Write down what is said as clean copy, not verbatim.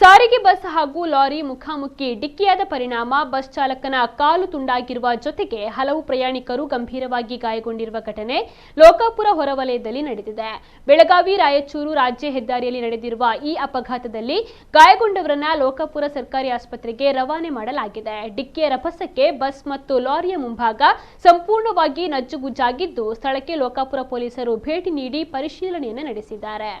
ಸಾರಿಗೆ ಬಸ್ ಹಾಗೂ ಲಾರಿ ಮುಖಾಮುಖಿ ಡಿಕ್ಕಿಯಾದ ಪರಿಣಾಮ ಬಸ್ ಚಾಲಕನ ಕಾಲು ತುಂಡಾಗಿರುವ ಜೊತೆಗೆ ಹಲವು ಪ್ರಯಾಣಿಕರು ಗಂಭೀರವಾಗಿ ಗಾಯಗೊಂಡಿರುವ ಘಟನೆ ಲೋಕಾಪುರ ಹೊರವಲಯದಲ್ಲಿ ನಡೆದಿದೆ. ಬೆಳಗಾವಿ ರಾಯಚೂರು ರಾಜ್ಯ ಹೆದ್ದಾರಿಯಲ್ಲಿ ನಡೆದಿರುವ ಈ ಅಪಘಾತದಲ್ಲಿ ಗಾಯಗೊಂಡವರನ್ನ ಲೋಕಾಪುರ ಸರ್ಕಾರಿ ಆಸ್ಪತ್ರೆಗೆ ರವಾನೆ ಮಾಡಲಾಗಿದೆ. ಡಿಕ್ಕಿಯ ರಭಸಕ್ಕೆ ಬಸ್ ಮತ್ತು ಲಾರಿಯ ಮುಂಭಾಗ ಸಂಪೂರ್ಣವಾಗಿ ನಜ್ಜುಗುಜ್ಜಾಗಿದ್ದು, ಸ್ಥಳಕ್ಕೆ ಲೋಕಾಪುರ ಪೊಲೀಸರು ಭೇಟಿ ನೀಡಿ ಪರಿಶೀಲನೆಯನ್ನು ನಡೆಸಿದ್ದಾರೆ.